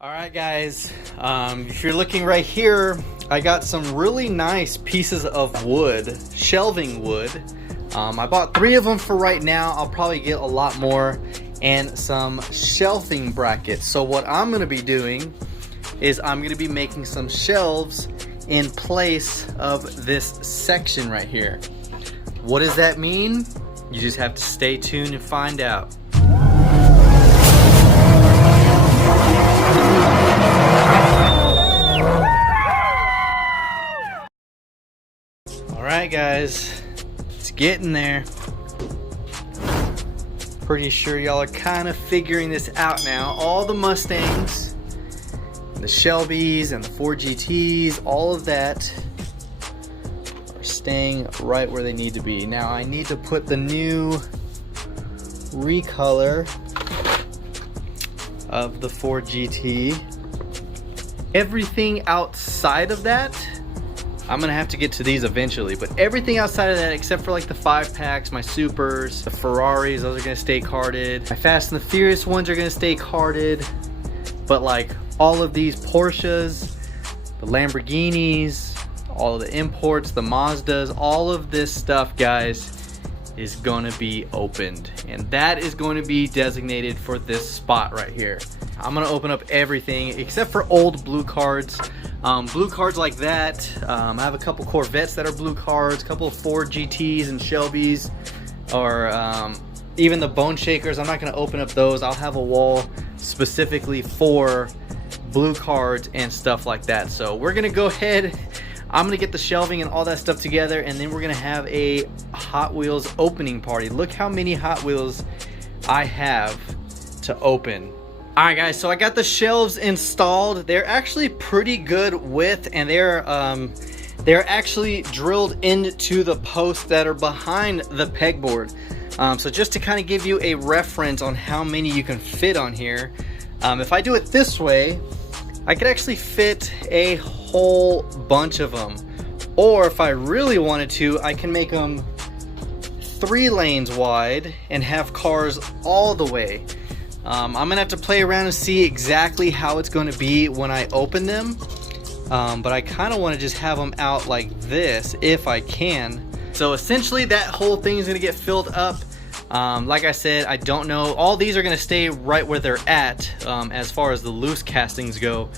Alright guys, if you're looking right here, I got some really nice pieces of wood, shelving wood. I bought 3 of them for right now. I'll probably get a lot more, and some shelving brackets. So what I'm going to be doing is I'm going to be making some shelves in place of this section right here. What does that mean? You just have to stay tuned and find out. Alright guys, it's getting there. Pretty sure y'all are kind of figuring this out now. All the Mustangs, the Shelbys, and the Ford GTs, all of that are staying right where they need to be. Now I need to put the new recolor of the Ford GT. Everything outside of that, I'm gonna have to get to these eventually, but everything outside of that, except for like the 5-packs, my Supers, the Ferraris, those are gonna stay carded. My Fast and the Furious ones are gonna stay carded. But like all of these Porsches, the Lamborghinis, all of the imports, the Mazdas, all of this stuff, guys, is gonna be opened. And that is going to be designated for this spot right here. I'm gonna open up everything except for old blue cards. Blue cards like that. I have a couple Corvettes that are blue cards, a couple of Ford GTs and Shelbys, or even the Bone Shakers. I'm not going to open up those. I'll have a wall specifically for blue cards and stuff like that. So we're going to go ahead. I'm going to get the shelving and all that stuff together, and then we're going to have a Hot Wheels opening party. Look how many Hot Wheels I have to open. Alright guys, so I got the shelves installed. They're actually pretty good width, and they're actually drilled into the posts that are behind the pegboard. So just to kind of give you a reference on how many you can fit on here, if I do it this way, I could actually fit a whole bunch of them. Or if I really wanted to, I can make them 3 lanes wide and have cars all the way. I'm gonna have to play around and see exactly how it's going to be when I open them, but I kind of want to just have them out like this if I can. So essentially that whole thing is going to get filled up. Like I said, I don't know, all these are going to stay right where they're at as far as the loose castings go,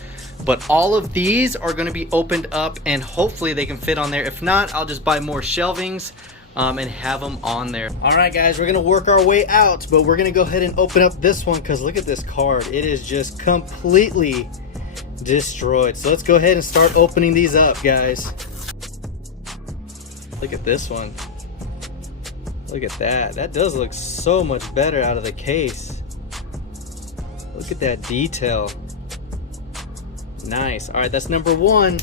but all of these are going to be opened up, and hopefully they can fit on there. If not, I'll just buy more shelvings and have them on there. Alright guys, we're gonna work our way out, but we're gonna go ahead and open up this one, because look at this card. It is just completely destroyed. So let's go ahead and start opening these up, guys. Look at this one. Look at that. That does look so much better out of the case. Look at that detail. Nice. Alright, that's number 1.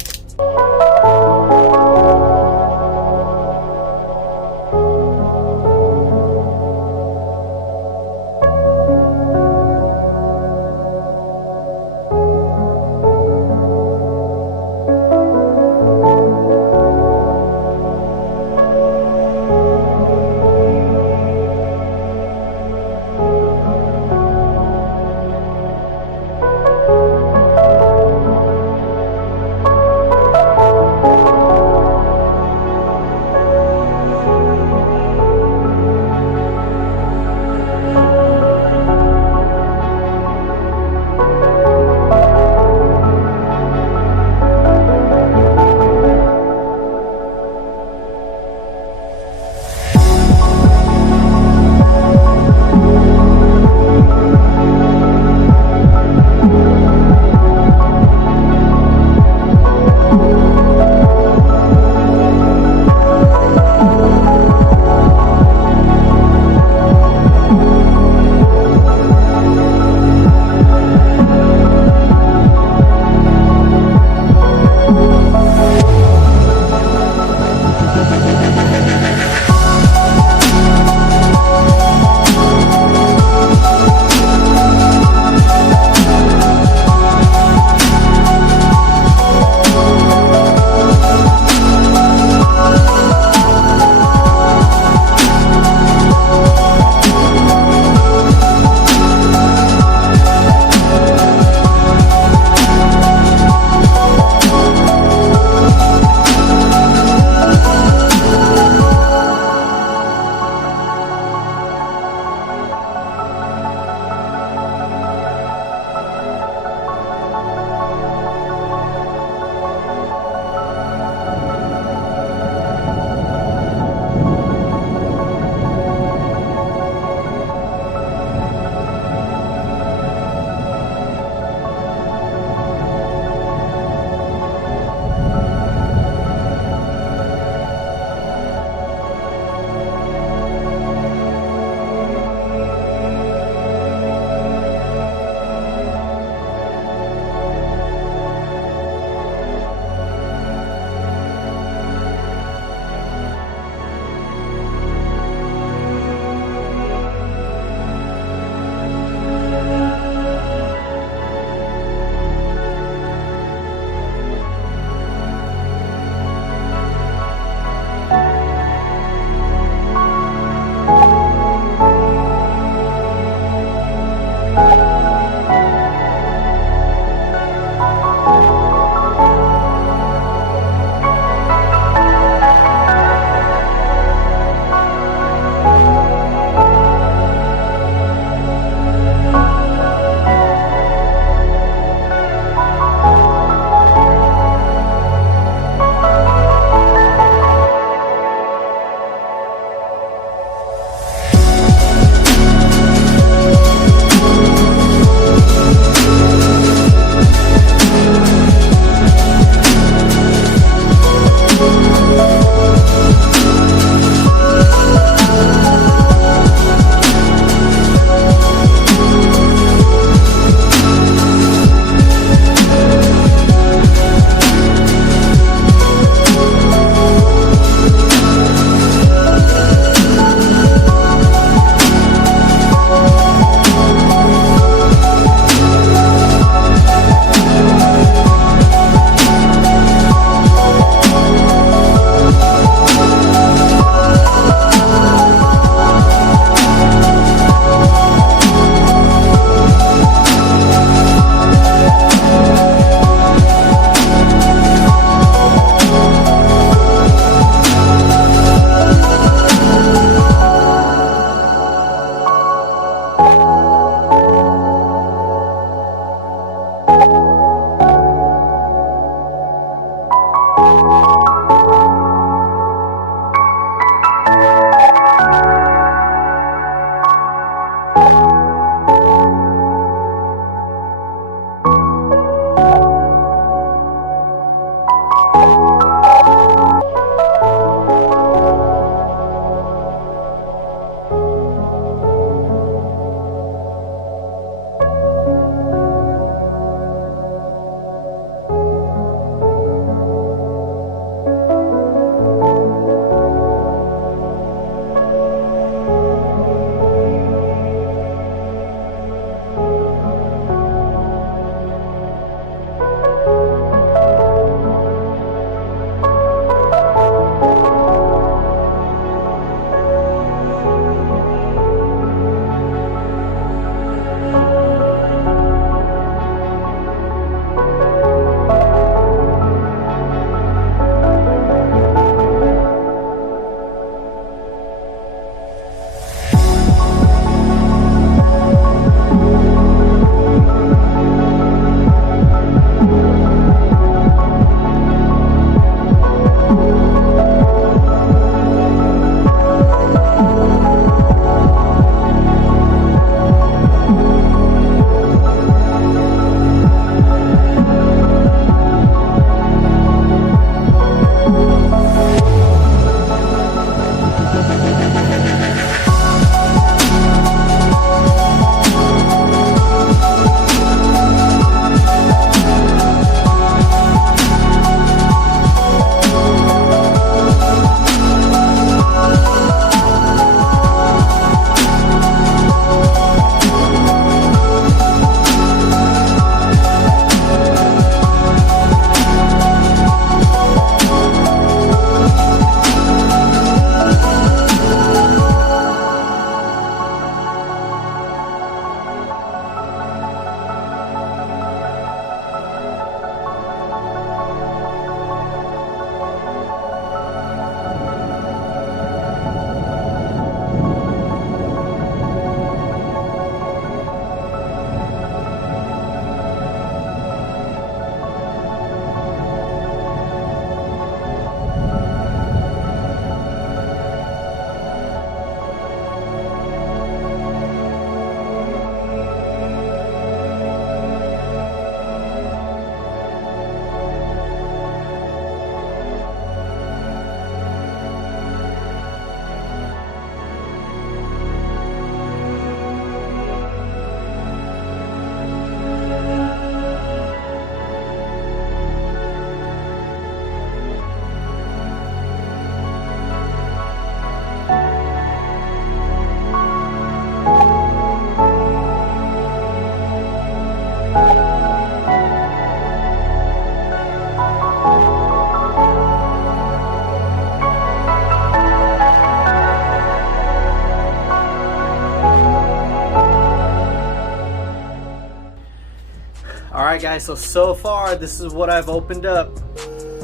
Alright guys, so far this is what I've opened up.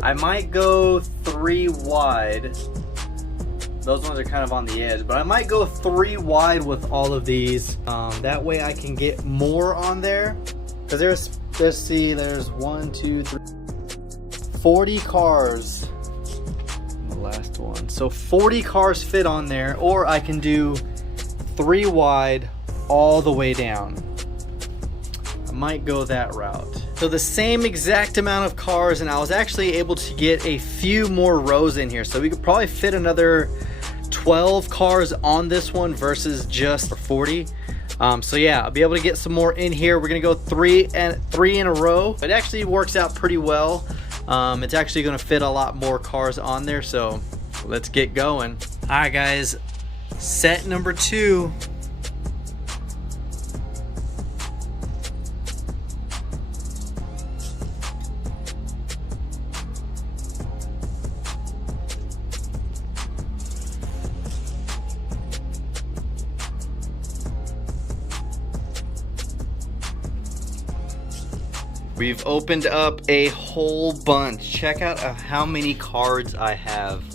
I might go 3 wide. Those ones are kind of on the edge, but I might go 3 wide with all of these. That way I can get more on there. Because there's 1, 2, 3, 40 cars. The last one. So 40 cars fit on there, or I can do 3 wide all the way down. I might go that route. So the same exact amount of cars, and I was actually able to get a few more rows in here. So we could probably fit another 12 cars on this one versus just 40. So yeah, I'll be able to get some more in here. We're gonna go three in a row. It actually works out pretty well. It's actually gonna fit a lot more cars on there, so let's get going. All right guys, set number 2. We've opened up a whole bunch. Check out how many cards I have.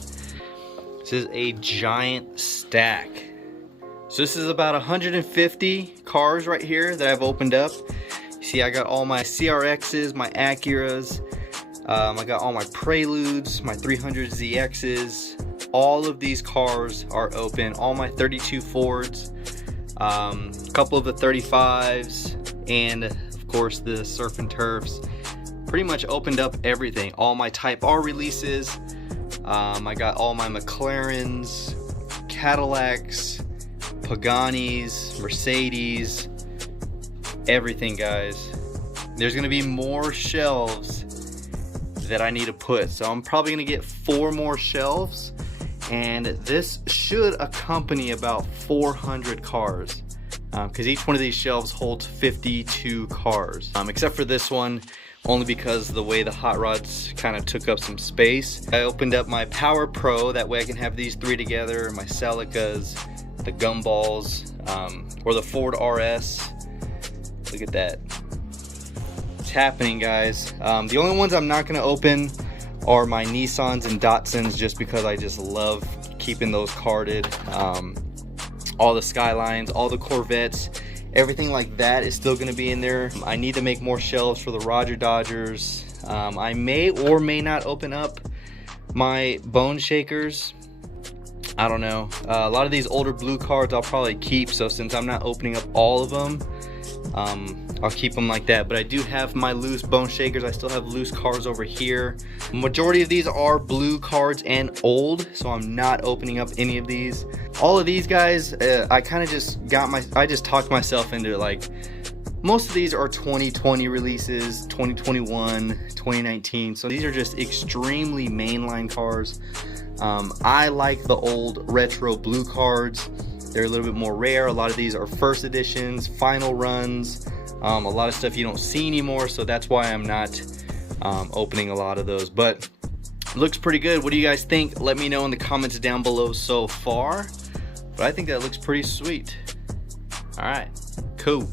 This is a giant stack. So this is about 150 cars right here that I've opened up. You see, I got all my CRXs, my Acuras. I got all my Preludes, my 300ZXs. All of these cars are open. All my 32 Fords, a couple of the 35s, and of course the Surf and Turfs. Pretty much opened up everything. All my Type R releases. I got all my McLarens, Cadillacs, Paganis, Mercedes, everything guys. There's gonna be more shelves that I need to put, so I'm probably gonna get 4 more shelves, and this should accompany about 400 cars. Because each one of these shelves holds 52 cars, except for this one, only because of the way the hot rods kind of took up some space. I opened up my Power Pro, that way I can have these 3 together, my Celicas, the Gumballs, or the Ford RS. Look at that. It's happening guys. The only ones I'm not going to open are my Nissans and Datsuns, just because I just love keeping those carded. All the Skylines, all the Corvettes, everything like that is still going to be in there. I need to make more shelves for the Roger Dodgers. I may or may not open up my Bone Shakers. I don't know. A lot of these older blue cards I'll probably keep, so since I'm not opening up all of them, I'll keep them like that. But I do have my loose Bone Shakers. I still have loose cards over here. Majority of these are blue cards and old, so I'm not opening up any of these. All of these guys, I kind of just I just talked myself into, like, most of these are 2020 releases, 2021, 2019. So these are just extremely mainline cars. I like the old retro blue cards. They're a little bit more rare. A lot of these are first editions, final runs, a lot of stuff you don't see anymore, so that's why I'm not opening a lot of those. But looks pretty good. What do you guys think? Let me know in the comments down below so far. But I think that looks pretty sweet. All right, cool.